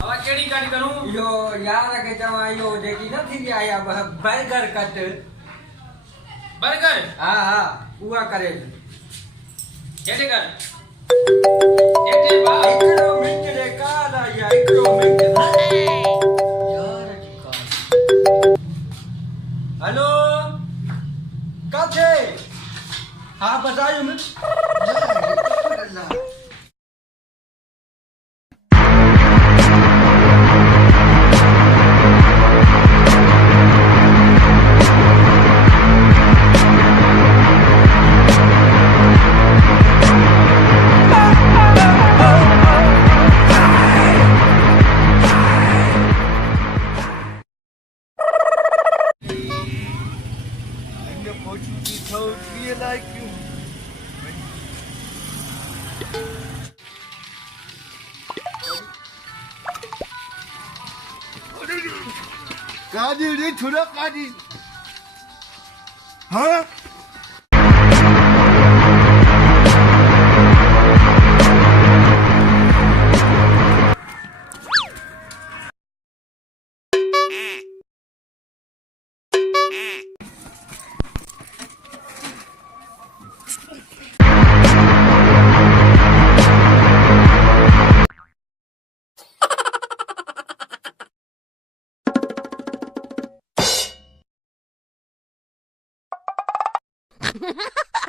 હવે કેડી ગાડી કરું यो यार के तमा यो देखी નથી કે આયા બર્ગર કટ બર્ગર હા હા ઉવા કરે કેડે કર એટલે બા એકડો મિનિટ રે કાર આયા એકડો મિનિટ यार टिका हेलो कब छे हाँ बताइए मैं कादी रे थोड़ा कादी हाँ Ha ha ha!